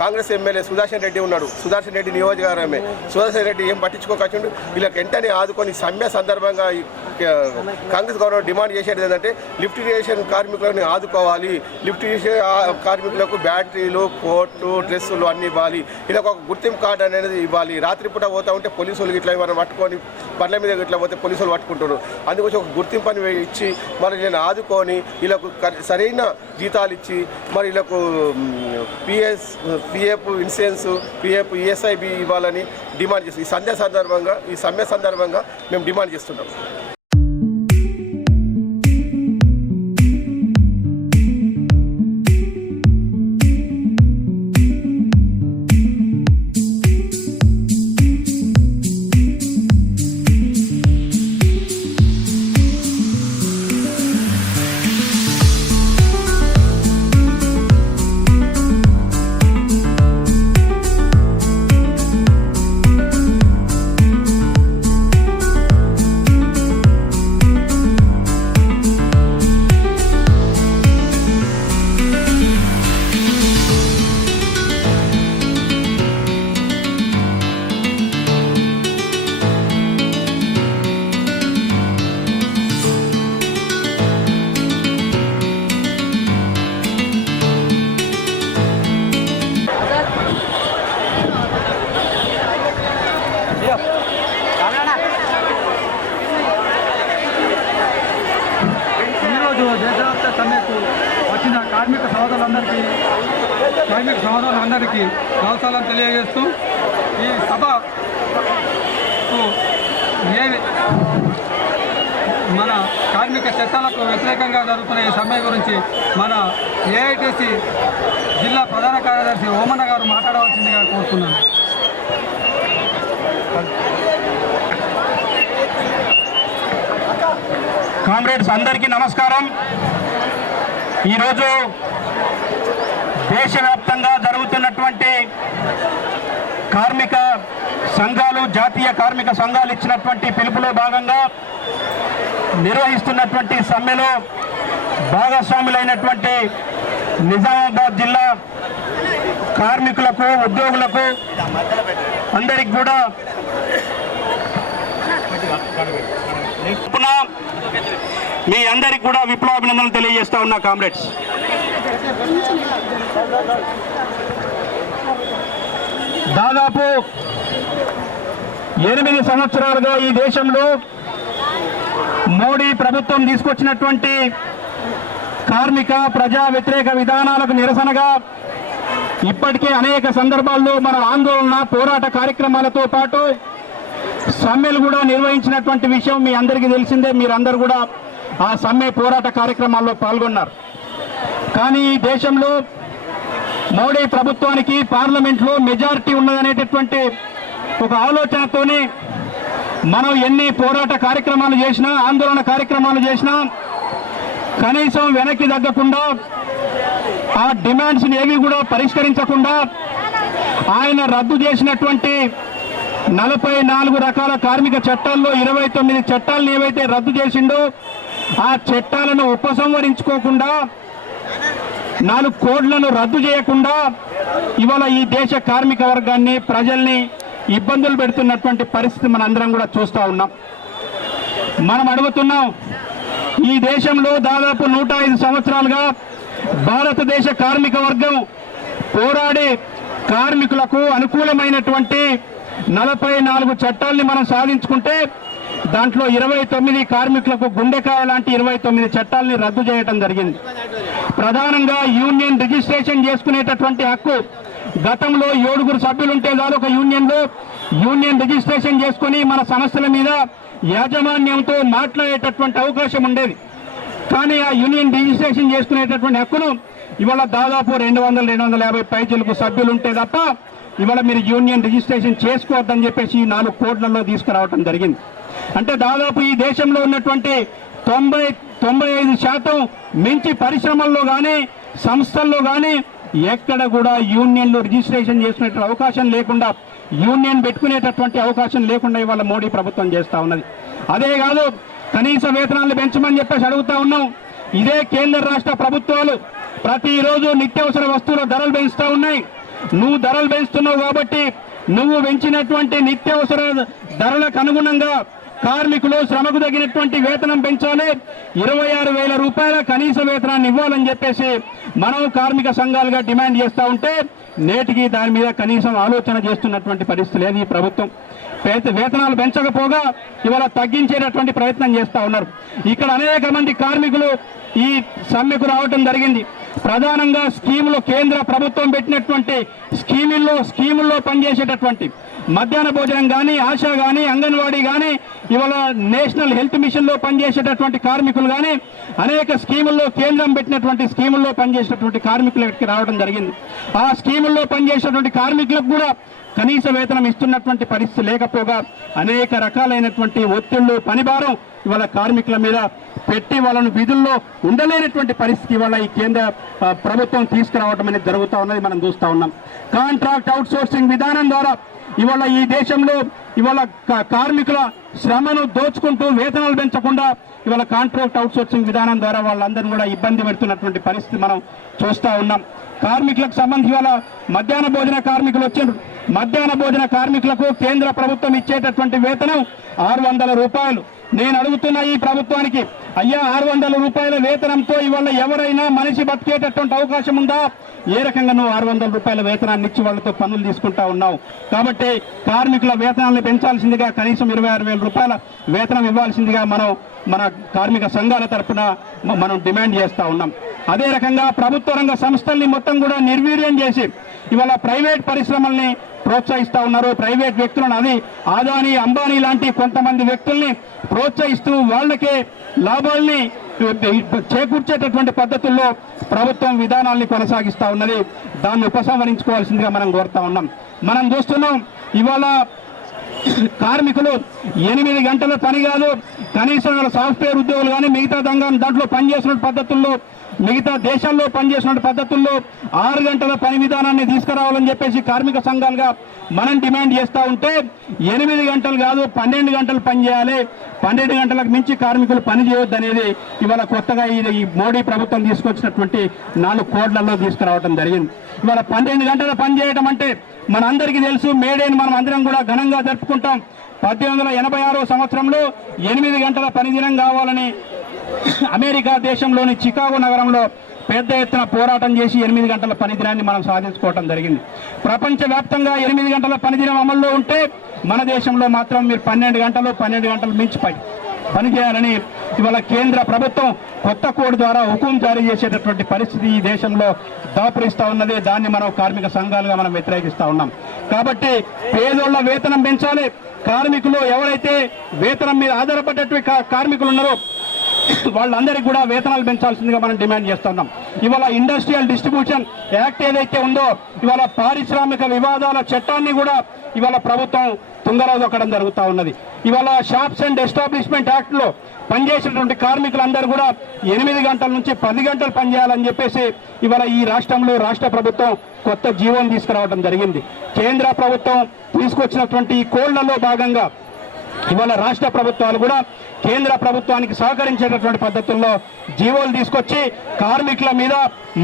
కాంగ్రెస్ ఎమ్మెల్యే సుదర్శన్ రెడ్డి ఉన్నాడు. సుదర్శన్ రెడ్డి నియోజకవర్గమే. సుదర్శన్ రెడ్డి ఏం పట్టించుకోకొచ్చిండు. వీళ్ళకి వెంటనే ఆదుకొని సమ్మె సందర్భంగా కాంగ్రెస్ గవర్నమెంట్ డిమాండ్ చేసేది ఏంటంటే లిఫ్ట్ ఇరిగేషన్ కార్మికులను ఆదుకోవాలి. లిఫ్ట్ ఇరిగేషన్ కార్మికులకు బ్యాటరీలు, కోట్లు, డ్రెస్సులు అన్నీ ఇవ్వాలి. వీళ్ళకి ఒక గుర్తింపు కార్డు అనేది ఇవ్వాలి. రాత్రిపూట పోతా ఉంటే పోలీసులు ఇట్లా ఏమైనా పట్టుకొని బండ్ల మీద ఇట్లా పోతే పోలీసులు పట్టుకుంటారు. అందుకోసం ఒక గుర్తింపు అని ఇచ్చి మరి వీళ్ళని ఆదుకొని వీళ్ళకు సరైన జీతాలు ఇచ్చి మరి వీళ్ళకు పిఎఫ్ ఇన్సూరెన్స్, పిఎఫ్ ఈఎస్ఐబి ఇవ్వాలని డిమాండ్ చేస్తాం. ఈ సమ్మె సందర్భంగా మేము డిమాండ్ చేస్తున్నాం. సమ్మెకు వచ్చిన కార్మిక సోదరులందరికీ నమస్కారాలు తెలియజేస్తూ ఈ సభకు మన కార్మిక చట్టాలకు వ్యతిరేకంగా జరుగుతున్న ఈ సమ్మె గురించి మన ఏఐటీసీ జిల్లా ప్రధాన కార్యదర్శి ఓమన్న గారు మాట్లాడవలసిందిగా కోరుతున్నాను. కామ్రేడ్స్ అందరికీ నమస్కారం. ఈరోజు దేశవ్యాప్తంగా జరుగుతున్నటువంటి కార్మిక సంఘాలు, జాతీయ కార్మిక సంఘాలు ఇచ్చినటువంటి పిలుపులో భాగంగా నిర్వహిస్తున్నటువంటి సమ్మెలో భాగస్వాములైనటువంటి నిజామాబాద్ జిల్లా కార్మికులకు, ఉద్యోగులకు అందరికి కూడా మీ అందరికి కూడా విప్లవాభినందనలు తెలియజేస్తా ఉన్నా కామ్రేడ్స్. దాదాపు 8 సంవత్సరాలుగా ఈ దేశంలో మోడీ ప్రభుత్వం తీసుకొచ్చినటువంటి కార్మిక ప్రజా వ్యతిరేక విధానాలకు నిరసనగా ఇప్పటికే అనేక సందర్భాల్లో మన ఆందోళన పోరాట కార్యక్రమాలతో పాటు సమ్మెలు కూడా నిర్వహించినటువంటి విషయం మీ అందరికీ తెలిసిందే. మీరందరూ కూడా ఆ సమ్మె పోరాట కార్యక్రమాల్లో పాల్గొన్నారు. కానీ ఈ దేశంలో మోడీ ప్రభుత్వానికి పార్లమెంట్లో మెజారిటీ ఉన్నదనేటటువంటి ఒక ఆలోచనతోనే మనం ఎన్ని పోరాట కార్యక్రమాలు చేసినా, ఆందోళన కార్యక్రమాలు చేసినా కనీసం వెనక్కి తగ్గకుండా, ఆ డిమాండ్స్ని ఏవి కూడా పరిష్కరించకుండా ఆయన రద్దు చేసినటువంటి 44 రకాల కార్మిక చట్టాల్లో 29 చట్టాలను ఏవైతే రద్దు చేసిండో ఆ చట్టాలను ఉపసంహరించుకోకుండా, 4 కోడ్లను రద్దు చేయకుండా ఇవాళ ఈ దేశ కార్మిక వర్గాన్ని, ప్రజల్ని ఇబ్బందులు పెడుతున్నటువంటి పరిస్థితి మనందరం కూడా చూస్తూ ఉన్నాం. మనం అడుగుతున్నాం, ఈ దేశంలో దాదాపు 105 సంవత్సరాలుగా భారతదేశ కార్మిక వర్గం పోరాడి కార్మికులకు అనుకూలమైనటువంటి 44 చట్టాలని మనం సాధించుకుంటే దాంట్లో 29 కార్మికులకు గుండెకాయ లాంటి 29 చట్టాలని రద్దు చేయడం జరిగింది. ప్రధానంగా యూనియన్ రిజిస్ట్రేషన్ చేసుకునేటటువంటి హక్కు, గతంలో 7 సభ్యులుంటే చాలు ఒక యూనియన్లో యూనియన్ రిజిస్ట్రేషన్ చేసుకుని మన సమస్యల మీద యాజమాన్యంతో మాట్లాడేటటువంటి అవకాశం ఉండేది. కానీ ఆ యూనియన్ రిజిస్ట్రేషన్ చేసుకునేటటువంటి హక్కును ఇవాళ దాదాపు 200-250 పైచీలకు సభ్యులుంటే తప్ప ఇవాళ మీరు యూనియన్ రిజిస్ట్రేషన్ చేసుకోవద్దని చెప్పేసి 4 కోడ్లలో తీసుకురావడం జరిగింది. అంటే దాదాపు ఈ దేశంలో ఉన్నటువంటి 90-95% మించి పరిశ్రమల్లో కానీ, సంస్థల్లో కానీ ఎక్కడ కూడా యూనియన్లు రిజిస్ట్రేషన్ చేసుకునే అవకాశం లేకుండా, యూనియన్ పెట్టుకునేటటువంటి అవకాశం లేకుండా ఇవాళ మోడీ ప్రభుత్వం చేస్తూ ఉన్నది. అదే కాదు, కనీస వేతనాలు పెంచమని చెప్పేసి అడుగుతా ఉన్నాం. ఇదే కేంద్ర రాష్ట్ర ప్రభుత్వాలు ప్రతిరోజు నిత్యావసర వస్తువుల ధరలు పెంచుతూ ఉన్నాయి. నువ్వు ధరలు పెంచుతున్నావు కాబట్టి నువ్వు పెంచినటువంటి నిత్యావసర ధరలకు అనుగుణంగా కార్మికులు శ్రమకు తగినటువంటి వేతనం పెంచాలి, 26,000 రూపాయల కనీస వేతనాన్ని ఇవ్వాలని చెప్పేసి మనం కార్మిక సంఘాలుగా డిమాండ్ చేస్తూ ఉంటే నేటికి దాని మీద కనీసం ఆలోచన చేస్తున్నటువంటి పరిస్థితి లేదు ఈ ప్రభుత్వం. వేతనాలు పెంచకపోగా ఇవాళ తగ్గించేటటువంటి ప్రయత్నం చేస్తూ ఉన్నారు. ఇక్కడ అనేక మంది కార్మికులు ఈ సమ్మెకు రావటం జరిగింది. ప్రధానంగా స్కీములు, కేంద్ర ప్రభుత్వం పెట్టినటువంటి స్కీముల్లో పనిచేసేటటువంటి మధ్యాహ్న భోజనం కానీ, ఆశా కానీ, అంగన్వాడీ కానీ, ఇవాళ నేషనల్ హెల్త్ మిషన్లో పనిచేసేటటువంటి కార్మికులు కానీ అనేక స్కీముల్లో, కేంద్రం పెట్టినటువంటి స్కీముల్లో పనిచేసేటటువంటి కార్మికులకి రావడం జరిగింది. ఆ స్కీముల్లో పనిచేసేటువంటి కార్మికులకు కూడా కనీస వేతనం ఇస్తున్నటువంటి పరిస్థితి లేకపోగా అనేక రకాలైనటువంటి ఒత్తిళ్లు, పనిభారం ఇవాళ కార్మికుల మీద పెట్టి వాళ్ళను విధుల్లో ఉండలేనటువంటి పరిస్థితి ఇవాళ ఈ కేంద్ర ప్రభుత్వం తీసుకురావడం అనేది జరుగుతూ ఉన్నది, మనం చూస్తూ ఉన్నాం. కాంట్రాక్ట్ అవుట్సోర్సింగ్ విధానం ద్వారా ఇవాళ ఈ దేశంలో ఇవాళ కార్మికుల శ్రమను దోచుకుంటూ వేతనాలు పెంచకుండా ఇవాళ కాంట్రాక్ట్ అవుట్సోర్సింగ్ విధానం ద్వారా వాళ్ళందరినీ కూడా ఇబ్బంది పెడుతున్నటువంటి పరిస్థితి మనం చూస్తూ ఉన్నాం. కార్మికులకు సంబంధించి ఇవాళ మధ్యాహ్న భోజన కార్మికులు వచ్చారు. మధ్యాహ్న భోజన కార్మికులకు కేంద్ర ప్రభుత్వం ఇచ్చేటటువంటి వేతనం 600 రూపాయలు. నేను అడుగుతున్న ఈ ప్రభుత్వానికి, అయ్యా 600 రూపాయల వేతనంతో ఇవాళ ఎవరైనా మనిషి బతికేటటువంటి అవకాశం ఉందా? ఏ రకంగా నువ్వు 600 రూపాయల వేతనాన్ని ఇచ్చి వాళ్ళతో పనులు తీసుకుంటా ఉన్నావు? కాబట్టి కార్మికుల వేతనాలను పెంచాల్సిందిగా, కనీసం 26,000 రూపాయల వేతనం ఇవ్వాల్సిందిగా మనం మన కార్మిక సంఘాల తరఫున మనం డిమాండ్ చేస్తూ ఉన్నాం. అదే రకంగా ప్రభుత్వ రంగ సంస్థల్ని మొత్తం కూడా నిర్వీర్యం చేసి ఇవాళ ప్రైవేట్ పరిశ్రమల్ని ప్రోత్సహిస్తూ ఉన్నారు. ప్రైవేట్ వ్యక్తులను, అది ఆదాని అంబానీ లాంటి కొంతమంది వ్యక్తుల్ని ప్రోత్సహిస్తూ వాళ్ళకే లాభాల్ని చేకూర్చేటటువంటి పద్ధతుల్లో ప్రభుత్వం విధానాల్ని కొనసాగిస్తూ ఉన్నది. దాన్ని ఉపసంహరించుకోవాల్సిందిగా మనం కోరుతా ఉన్నాం. మనం చూస్తున్నాం ఇవాళ కార్మికులు 8 గంటల పని కాదు, కనీసం సాఫ్ట్వేర్ ఉద్యోగులు కానీ మిగతా దాంట్లో పనిచేసిన పద్ధతుల్లో, మిగతా దేశాల్లో పనిచేసిన పద్ధతుల్లో 6 గంటల పని విధానాన్ని తీసుకురావాలని చెప్పేసి కార్మిక సంఘాలుగా మనం డిమాండ్ చేస్తూ ఉంటే 8 గంటలు కాదు 12 గంటలు పని చేయాలి, 12 గంటలకు మించి కార్మికులు పని చేయొద్దు అనేది ఇవాళ కొత్తగా ఈ మోడీ ప్రభుత్వం తీసుకొచ్చినటువంటి 4 కోడ్లలో తీసుకురావడం జరిగింది. ఇవాళ 12 గంటల పని చేయడం అంటే మనందరికీ తెలుసు, మేడేని మనం అందరం కూడా ఘనంగా జరుపుకుంటాం. 1886 సంవత్సరంలో 8 గంటల పని దినం కావాలని అమెరికా దేశంలోని చికాగో నగరంలో పెద్ద ఎత్తున పోరాటం చేసి 8 గంటల పని దినాన్ని మనం సాధించుకోవడం జరిగింది. ప్రపంచవ్యాప్తంగా 8 గంటల పని దినం అమల్లో ఉంటే మన దేశంలో మాత్రం మీరు 12 గంటలు మించి పని చేయాలని ఇవాళ కేంద్ర ప్రభుత్వం కొత్త కోడ్ ద్వారా హుకుం జారీ చేసేటటువంటి పరిస్థితి ఈ దేశంలో దాపురిస్తూ ఉన్నది. దాన్ని మనం కార్మిక సంఘాలుగా మనం వ్యతిరేకిస్తూ ఉన్నాం. కాబట్టి పేదోళ్ల వేతనం పెంచాలి. కార్మికులు ఎవరైతే వేతనం మీద ఆధారపడేటువంటి కార్మికులు ఉన్నారో వాళ్ళందరికీ కూడా వేతనాలు పెంచాల్సిందిగా మనం డిమాండ్ చేస్తున్నాం. ఇవాళ ఇండస్ట్రియల్ డిస్ట్రిబ్యూషన్ యాక్ట్ ఏదైతే ఉందో, ఇవాళ పారిశ్రామిక వివాదాల చట్టాన్ని కూడా ఇవాళ ప్రభుత్వం తుంగలో దొక్కడం జరుగుతూ ఉన్నది. ఇవాళ షాప్స్ అండ్ ఎస్టాబ్లిష్మెంట్ యాక్ట్ లో పనిచేసినటువంటి కార్మికులందరూ కూడా 8 గంటల నుంచి 10 గంటలు పనిచేయాలని చెప్పేసి ఇవాళ ఈ రాష్ట్రంలో రాష్ట్ర ప్రభుత్వం కొత్త జీవోని తీసుకురావడం జరిగింది. కేంద్ర ప్రభుత్వం తీసుకొచ్చినటువంటి ఈ కోళ్లలో భాగంగా ఇవాళ రాష్ట్ర ప్రభుత్వాలు కూడా కేంద్ర ప్రభుత్వానికి సహకరించేటటువంటి పద్ధతుల్లో జీవోలు తీసుకొచ్చి కార్మికుల మీద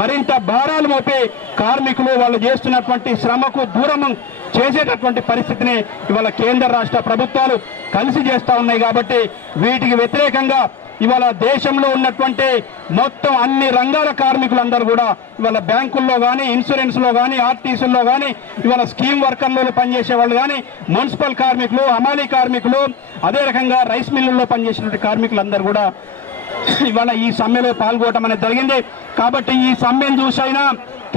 మరింత భారాలు మోపి కార్మికులు వాళ్ళు చేస్తున్నటువంటి శ్రమకు దూరం చేసేటటువంటి పరిస్థితిని ఇవాళ కేంద్ర రాష్ట్ర ప్రభుత్వాలు కలిసి చేస్తూ ఉన్నాయి. కాబట్టి వీటికి వ్యతిరేకంగా ఇవాళ దేశంలో ఉన్నటువంటి మొత్తం అన్ని రంగాల కార్మికులందరూ కూడా ఇవాళ బ్యాంకుల్లో కానీ, ఇన్సూరెన్స్లో కానీ, ఆర్టీసీల్లో కానీ, ఇవాళ స్కీమ్ వర్కర్లలో పనిచేసే వాళ్ళు కానీ, మున్సిపల్ కార్మికులు, హమాలీ కార్మికులు, అదే రకంగా రైస్ మిల్లుల్లో పనిచేసినటువంటి కార్మికులందరూ కూడా ఇవాళ ఈ సమ్మెలో పాల్గొనడం అనేది జరిగింది. కాబట్టి ఈ సమ్మెను చూసైనా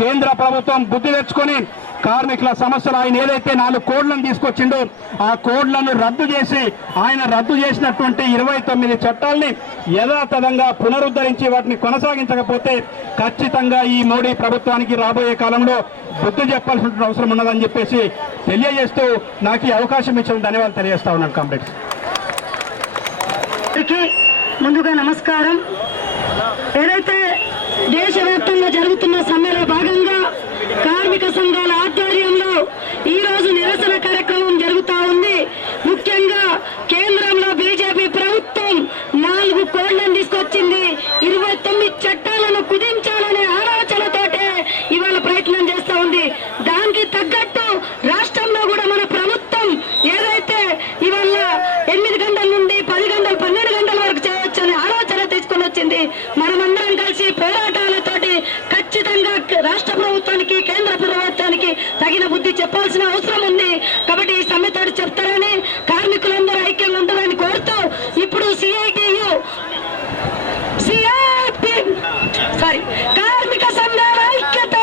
కేంద్ర ప్రభుత్వం బుద్ధి తెచ్చుకొని కార్మికుల సమస్యలు, ఆయన ఏదైతే 4 కోడ్లను తీసుకొచ్చిండో ఆ కోడ్లను రద్దు చేసి ఆయన రద్దు చేసినటువంటి 29 చట్టాలని యథాతథంగా పునరుద్ధరించి వాటిని కొనసాగించకపోతే ఖచ్చితంగా ఈ మోడీ ప్రభుత్వానికి రాబోయే కాలంలో బుద్ధి చెప్పాల్సిన అవసరం ఉన్నదని చెప్పేసి తెలియజేస్తూ నాకు ఈ అవకాశం ఇచ్చిన ధన్యవాదాలు తెలియజేస్తా ఉన్నాను. కాంప్లెక్స్ ముందుగా నమస్కారం. ఏదైతే దేశవ్యాప్తంగా జరుగుతున్న సమ్మెలో భాగంగా కార్మిక సంఘాల ఆధ్వర్యంలో ఈ రోజు నిరసన కార్యక్రమం జరుగుతూ ఉంది. ముఖ్యంగా కేంద్రంలో బీజేపీ ప్రభుత్వం 4 కోడ్లను తీసుకొచ్చింది. 29 చట్టాలను కుదించాలనే ఆలోచనతోటే ఇవాళ ప్రయత్నం చేస్తూ ఉంది. దానికి తగ్గట్టు రాష్ట్రంలో కూడా మన ప్రభుత్వం ఏదైతే ఇవాళ 8 గంటల నుండి 10 గంటలు 12 గంటల వరకు చేయొచ్చనే ఆలోచన తీసుకొని వచ్చింది. మనమందరం కలిసి పోరాటాలతోటి ఖచ్చితంగా రాష్ట్ర ప్రభుత్వానికి, కేంద్ర ప్రభుత్వానికి తగిన బుద్ధి చెప్పాల్సిన అవసరం ఉంది. కాబట్టి ఈ సమ్మెతో చెప్తారని కార్మికులందరూ ఐక్యంగా ఉండాలని కోరుతూ ఇప్పుడు కార్మిక సంఘాల ఐక్యత,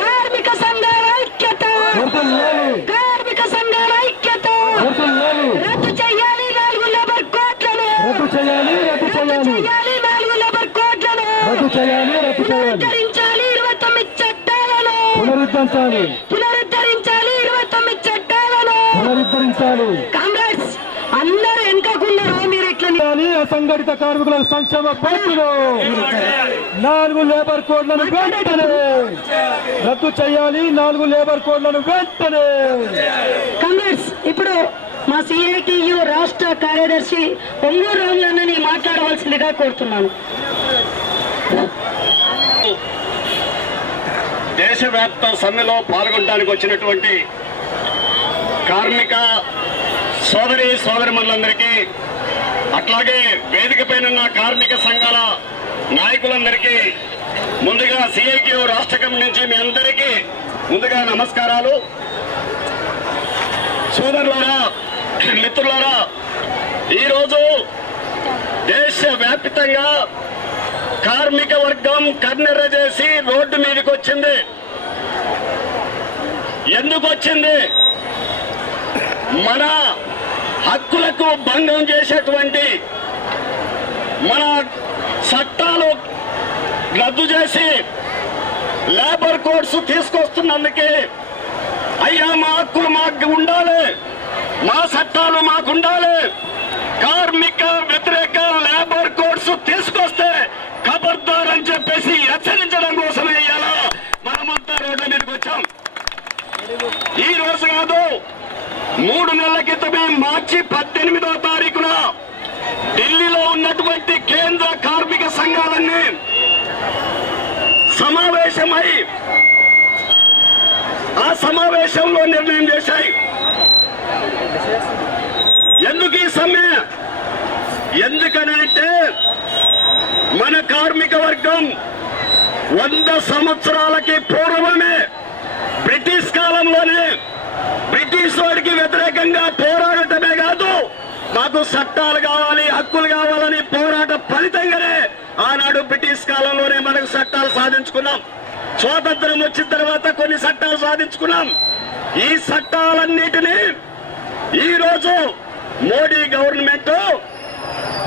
కార్మిక సంఘాల ఐక్యత, కార్మిక సంఘాల ఐక్యత. రద్దు చేయాలి 4 లేబర్ కోడ్లను, రద్దు చేయాలి 4 లేబర్ కోడ్లను, పునరుద్ధరించాలి 29 చట్టాలను, పునరుద్ధరించాలి 29 చట్టాలను. కామ్రేడ్స్ అందరూ వెనుకకున్నారు, మీరు ఎట్లా అసంఘటిత కార్మికుల సంక్షేమ బోర్డులో 4 లేబర్ కోడ్లను వెంటనే రద్దు చేయాలి. 4 లేబర్ కోడ్లను వెంటనే. కామ్రేడ్స్ ఇప్పుడు మా సిఐటియు రాష్ట్ర కార్యదర్శి ఒంగూరు రాములన్నని మాట్లాడవలసిందిగా కోరుతున్నాను. దేశవ్యాప్త సమ్మెలో పాల్గొనడానికి వచ్చినటువంటి కార్మిక సోదరిమణులందరికీ, అట్లాగే వేదిక పైన ఉన్న కార్మిక సంఘాల నాయకులందరికీ ముందుగా సిఐటియు రాష్ట్ర కమిటీ నుంచి మీ అందరికీ ముందుగా నమస్కారాలు. సోదరులారా, మిత్రులారా, ఈరోజు దేశవ్యాప్తంగా కార్మిక వర్గం కన్నెర్ర చేసి రోడ్డు మీదకి వచ్చింది. ఎందుకు వచ్చింది? మన హక్కులకు భంగం చేసేటువంటి మన చట్టాలు రద్దు చేసి లేబర్ కోడ్స్ తీసుకొస్తున్నందుకే అయ్యా మా హక్కులు మాకు ఉండాలి, మా చట్టాలు మాకు ఉండాలి, కార్మిక వ్యతిరేక లేబర్ కోడ్స్ తీసుకొస్తే ఖబర్దార్ అని చెప్పేసి హెచ్చరించడం కోసమే ఇలా మనమంతా రోడ్ల మీదకి వచ్చాం. ఈ రోజు కాదు, 3 నెలల క్రితమే మార్చి 18వ తారీఖున ఢిల్లీలో ఉన్నటువంటి కేంద్ర కార్మిక సంఘాలన్నీ సమావేశమై ఆ సమావేశంలో నిర్ణయం చేశాయి. ఎందుకు ఈ సమ్మె? ఎందుకనంటే మన కార్మిక వర్గం 100 సంవత్సరాలకి పూర్వమే బ్రిటిష్ కాలంలోనే బ్రిటిష్ వాడికి వ్యతిరేకంగా పోరాడటమే కాదు, మాకు చట్టాలు కావాలి, హక్కులు కావాలని పోరాట ఫలితంగానే ఆనాడు బ్రిటిష్ కాలంలోనే మనకు చట్టాలు సాధించుకున్నాం. స్వాతంత్రం వచ్చిన తర్వాత కొన్ని చట్టాలు సాధించుకున్నాం. ఈ చట్టాలన్నిటినీ ఈరోజు మోడీ గవర్నమెంట్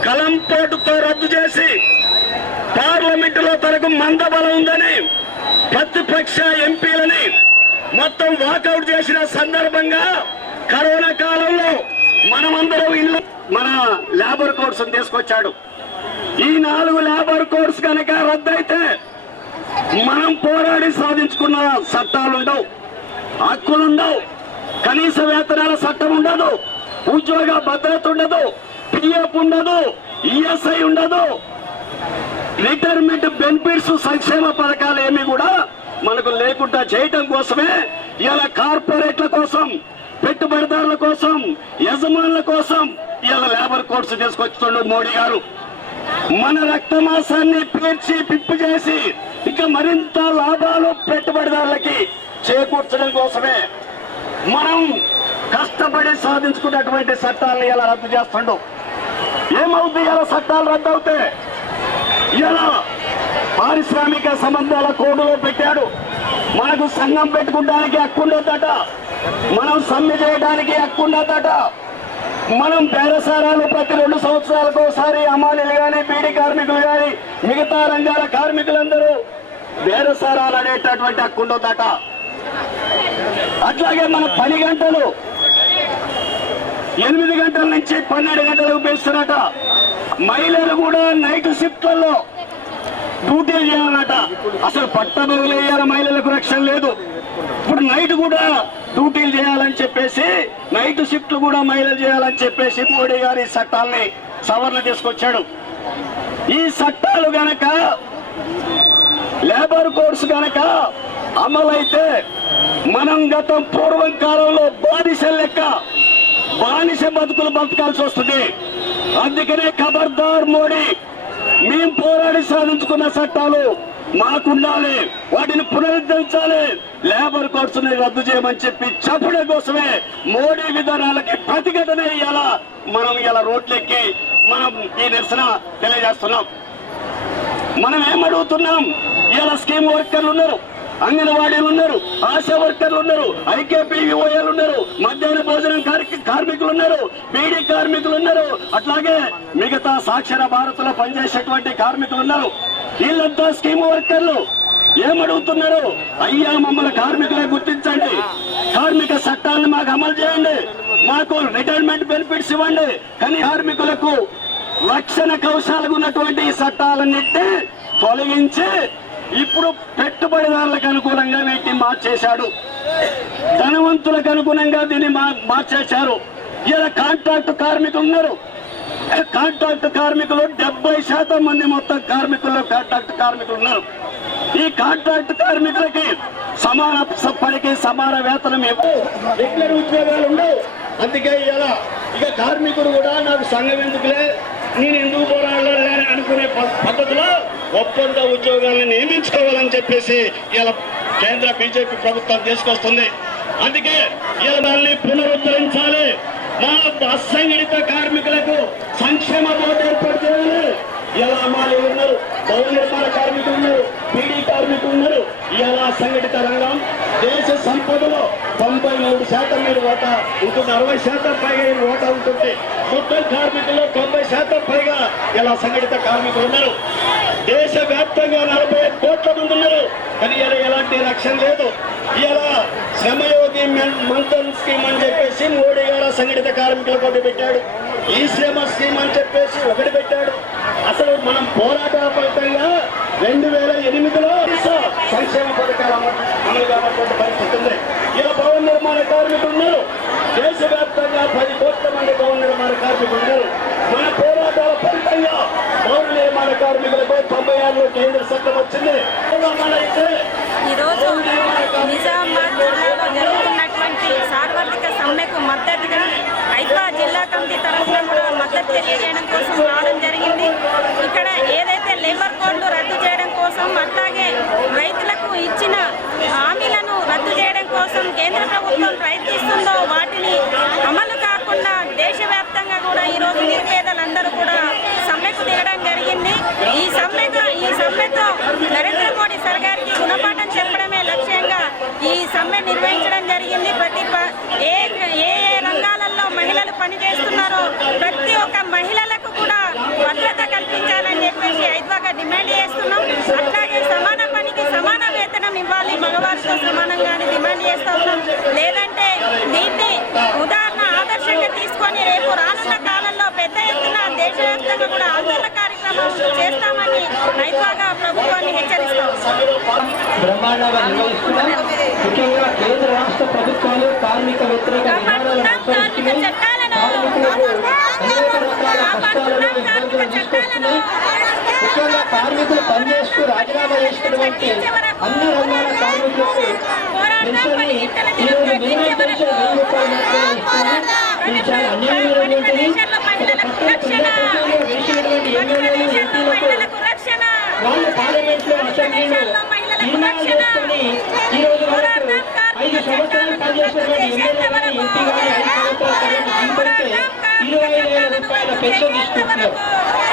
కలంపోటుతో రద్దు చేసి పార్లమెంటులో తనకు మందబలం ఉందని ప్రతిపక్ష ఎంపీలని మొత్తం వాకౌట్ చేసిన సందర్భంగా కరోనా కాలంలో మనమందరం ఇల్లు మన లేబర్ కోడ్స్ తీసుకొచ్చాడు. ఈ 4 లేబర్ కోడ్స్ కనుక రద్దయితే మనం పోరాడి సాధించుకున్న చట్టాలు ఉండవు, హక్కులుండవు, కనీస వేతనాల చట్టం ఉండదు, ఉద్యోగ భద్రత ఉండదు, పిఎఫ్ ఉండదు, ఈఎస్ఐ ఉండదు, రిటైర్మెంట్ బెనిఫిట్స్ సంక్షేమ పథకాలు ఏమి కూడా మనకు లేకుండా చేయటం కోసమే ఇలా కార్పొరేట్ల కోసం, పెట్టుబడిదారుల కోసం, యజమానుల కోసం ఇలా లేబర్ కోడ్స్ తీసుకొచ్చుతున్నాడు మోడీ గారు. మన రక్తమాసాన్ని పీల్చి పిప్పు చేసి ఇక మరింత లాభాలు పెట్టుబడిదారులకి చేకూర్చడం కోసమే మనం కష్టపడి సాధించుకున్నటువంటి చట్టాలను ఇలా రద్దు చేస్తుండు. ఏమవుతుంది ఇలా చట్టాలు రద్దు అవుతే? ఇలా పారిశ్రామిక సంబంధాల కోడ్లో పెట్టాడు. మనకు సంఘం పెట్టుకోవడానికి హక్కు ఉండదట, మనం సమ్మె చేయడానికి హక్కు ఉండదట, మనం బేరసారాలు ప్రతి 2 సంవత్సరాలకు ఒకసారి అమాలీలు కానీ, బీడీ కార్మికులు కానీ, మిగతా రంగాల కార్మికులందరూ బేరసారాలు అనేటటువంటి హక్కు ఉండదట. అట్లాగే మన పని గంటలు 8 గంటల నుంచి 12 గంటలకు పెంచుతున్నట. మహిళలు కూడా నైట్ షిఫ్ట్లలో డ్యూటీలు చేయాలన్నట. అసలు పట్టబడులు వేయాలి, మహిళలకు రక్షణ లేదు. ఇప్పుడు నైట్ కూడా డ్యూటీలు చేయాలని చెప్పేసి, నైట్ షిఫ్ట్లు కూడా మహిళలు చేయాలని చెప్పేసి మోడీ గారి చట్టాలని సవరణ తీసుకొచ్చాడు. ఈ చట్టాలు గనక, లేబర్ కోడ్స్ గనక అమలైతే మనం గతం పూర్వం కాలంలో బానిస బతుకులు బతకాల్సి వస్తుంది. అందుకనే ఖబర్దార్ మోడీ, మేము పోరాడి సాధించుకున్న చట్టాలు మాకుండాలి, వాటిని పునరుద్ధరించాలి, లేబర్ కోడ్స్ రద్దు చేయమని చెప్పి చెప్పడం కోసమే మోడీ విధానాలకి ప్రతిఘటన ఇయ్యాల మనం ఇలా రోడ్లెక్కి మనం ఈ నిరసన తెలియజేస్తున్నాం. మనం ఏమడుగుతున్నాం? ఇలా స్కీమ్ వర్కర్లు ఉన్నారు, అంగన్వాడీలు ఉన్నారు, ఆశా వర్కర్లు ఉన్నారు, ఐకేపీఓఏలు ఉన్నారు, మధ్యాహ్న భోజనం కార్మికులు ఉన్నారు, బీడీ కార్మికులు ఉన్నారు, అట్లాగే మిగతా సాక్షర భారత్ లో పనిచేసేటువంటి కార్మికులు ఉన్నారు. వీళ్ళంతా స్కీమ్ వర్కర్లు. ఏమడుగుతున్నారు? అయ్యా మమ్మల్ని కార్మికులే గుర్తించండి, కార్మిక చట్టాలను మాకు అమలు చేయండి, మాకు రిటైర్మెంట్ బెనిఫిట్స్ ఇవ్వండి. కానీ కార్మికులకు రక్షణ కవచాలకు ఉన్నటువంటి చట్టాలన్నింటినీ తొలగించి ఇప్పుడు పెట్టుబడిదారులకు అనుకూలంగా వీటిని మార్చేశాడు, ధనవంతులకు అనుగుణంగా దీన్ని మార్చేశారు. ఇలా కాంట్రాక్ట్ కార్మికులు ఉన్నారు. కాంట్రాక్ట్ కార్మికులు 70% మంది మొత్తం కార్మికుల్లో కాంట్రాక్ట్ కార్మికులు ఉన్నారు. ఈ కాంట్రాక్ట్ కార్మికులకి సమాన పనికి సమాన వేతనం రెగ్యులర్ ఉద్యోగాలు ఉండవు. అందుకే ఇలా ఇక కార్మికుడు కూడా నాకు సంఘం ఎందుకులే, నేను ఎందుకు పోరాడాలి అనుకునే పద్ధతిలో ఒప్పంద ఉద్యోగాలను నియమించుకోవాలని చెప్పేసి ఇలా కేంద్ర బీజేపీ ప్రభుత్వం తీసుకొస్తుంది. అందుకే ఇలా దాన్ని పునరుద్ధరించాలి. మా అసంఘటిత కార్మికులకు సంక్షేమ బోర్డు ఏర్పాటు చేయాలి. ఇలా భవన నిర్మాణ కార్మికులు ఉన్నారు, పీడీ కార్మికులు ఉన్నారు. ఇలా సంఘటిత రంగం దేశ సంపదలో 93% మీరు ఓటా ఉంటుంది, 60% పైగా ఓటా ఉంటుంది. మొత్తం కార్మికుల్లో 90% పైగా ఇలా సంఘటిత కార్మికులు ఉన్నారు. దేశవ్యాప్తంగా 45 కోట్ల మంది ఉన్నారు. కానీ ఇలా ఎలాంటి రక్షణ లేదు. ఇలా శ్రమయోగి మన్ధన్ స్కీమ్ అని చెప్పేసి మోడీ గారు సంఘటిత కార్మికులకు ఒకటి పెట్టాడు. ఈ శ్రమ స్కీమ్ అని చెప్పేసి ఒకటి పెట్టాడు. అసలు మనం పోరాటాల ఫలితంగా 2008లో సంక్షేమ పథకాలు అమలు కానటువంటి పరిస్థితి ఉంది. ఇలా భవన నిర్మాణ కార్మికులు ఉన్నారు. దేశవ్యాప్తంగా 10 కోట్ల మంది భవన నిర్మాణ కార్మికులు ఉన్నారు. మన పోరాటాల ఫలితంగా భవన నిర్మాణ కార్మికులపై 96లో కేంద్ర చట్టం వచ్చింది. ఈరోజు నిజామాబాద్ జిల్లాలో జరుగుతున్నటువంటి సార్వత్రిక సమ్మెకు మద్దతుగా ఐద్వా జిల్లా కమిటీ తరఫున కూడా మద్దతు తెలియజేయడం కోసం రావడం జరిగింది. ఇక్కడ ఏదైతే లేబర్ కోడ్లు రద్దు చేయడం కోసం, అట్లాగే రైతులకు ఇచ్చిన హామీలను రద్దు చేయడం కోసం కేంద్ర ప్రభుత్వం ప్రయత్నిస్తుందో వాటిని అమలు కాకుండా దేశవ్యాప్తంగా కూడా ఈరోజు నిరుపేదలందరూ కూడా సమ్మెకు దిగడం జరిగింది. ఈ సమ్మెతో నరేంద్ర మోడీ సర్కార్కి గుణపాఠం చెప్పడమే లక్ష్యంగా ఈ సమ్మె నిర్వహించడం జరిగింది. ఏ రంగాలలో మహిళలు పనిచేస్తున్నారో ప్రతి ఒక్క మహిళలకు కూడా భద్రత కల్పించాలని చెప్పేసి ఐద్వాగా డిమాండ్ చేస్తున్నాం. అట్లాగే సమాన పనికి సమాన వేతనం ఇవ్వాలి, మగవారితో సమానంగానే డిమాండ్ చేస్తా ఉన్నాం. లేదంటే దీన్ని ఉదాహరణ ఆదర్శంగా తీసుకొని రేపు రానున్న కాలంలో పెద్ద ఎత్తున దేశవ్యాప్తంగా కూడా ఆందోళన కార్యక్రమాలు చేస్తామని ఐద్వాగా ప్రభుత్వాన్ని హెచ్చరిస్తాం. బ్రహ్మాండంగా నిర్వహిస్తున్నాం. ముఖ్యంగా కేంద్ర రాష్ట్ర ప్రభుత్వాలు కార్మిక వ్యతిరేక విధానాలను అనుసరిస్తున్నాయి. కార్మికులకు అనేక రకాల కష్టాలను ఇబ్బందులను తీసుకొస్తున్నాయి. ముఖ్యంగా కార్మికులు పనిచేస్తూ రాజీనామా చేసినటువంటి అన్ని రంగాల కార్మికులకు పెన్షన్ ఈరోజు మినిమం పెన్షన్ 1000 రూపాయలు మాత్రమే ఇస్తుంది. ఇది చాలా అన్యాయమైనటువంటిది. వేసినటువంటి ఎమ్మెల్యేలు ఎంపీలకు వాళ్ళు పార్లమెంట్ లో అసెంబ్లీలో తీర్మానం చేసుకొని ఈరోజు వరకు 5 సంవత్సరాలు పనిచేసినటువంటి ఎమ్మెల్యే కానీ ఎంపీ కానీ 5 సంవత్సరాలు జీవిస్తే 25,000 రూపాయల పెన్షన్ తీసుకుంటున్నారు.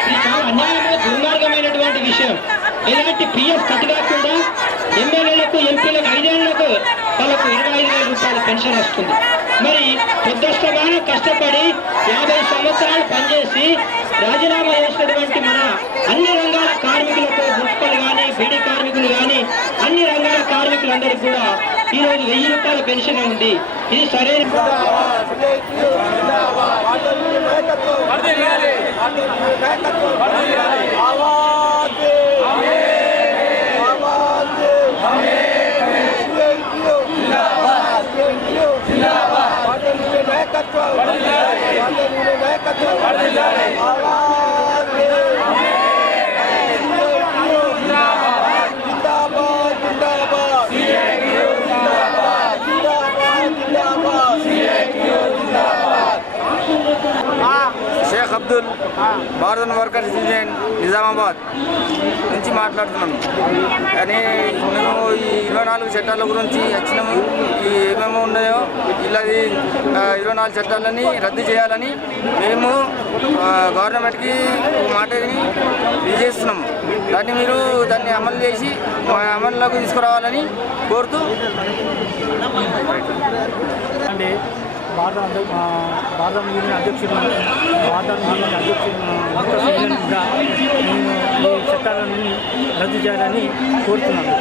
ఇది చాలా అన్యాయమైన దుర్మార్గమైనటువంటి విషయం. ఎలాంటి పిఎఫ్ కట్ కాకుండా ఎమ్మెల్యేలకు ఎంపీలకు 5 ఏళ్లకు వాళ్ళకు 25,000 రూపాయల పెన్షన్ వస్తుంది. మరి పొద్దుస్తమానం కష్టపడి 50 సంవత్సరాలు పనిచేసి రాజీనామా చేసినటువంటి మన అన్ని రంగాల కార్మికులకు, మున్సిపల్ కానీ బీడీ కార్మికులు కానీ అన్ని రంగాల కార్మికులందరికీ కూడా ఈరోజు 1000 రూపాయల పెన్షన్ ఉంది. ఇది సరైన షేక్ అబ్దుల్, భారత వర్కర్స్ యూనియన్ నిజామాబాద్ నుంచి మాట్లాడుతున్నాను. కానీ మేము ఈ 24 చట్టాల గురించి వచ్చినాము. ఈ ఏమేమో ఉన్నాయో ఇలాది 24 చట్టాలని రద్దు చేయాలని మేము గవర్నమెంట్కి మాటని ఇది చేస్తున్నాము. దాన్ని అమలు చేసి అమల్లోకి తీసుకురావాలని కోరుతూ భారత యూనియన్ అధ్యక్షుడు వర్కర్స్ యూనియన్గా ఈ చట్టాలన్నీ రద్దు చేయాలని కోరుతున్నాను.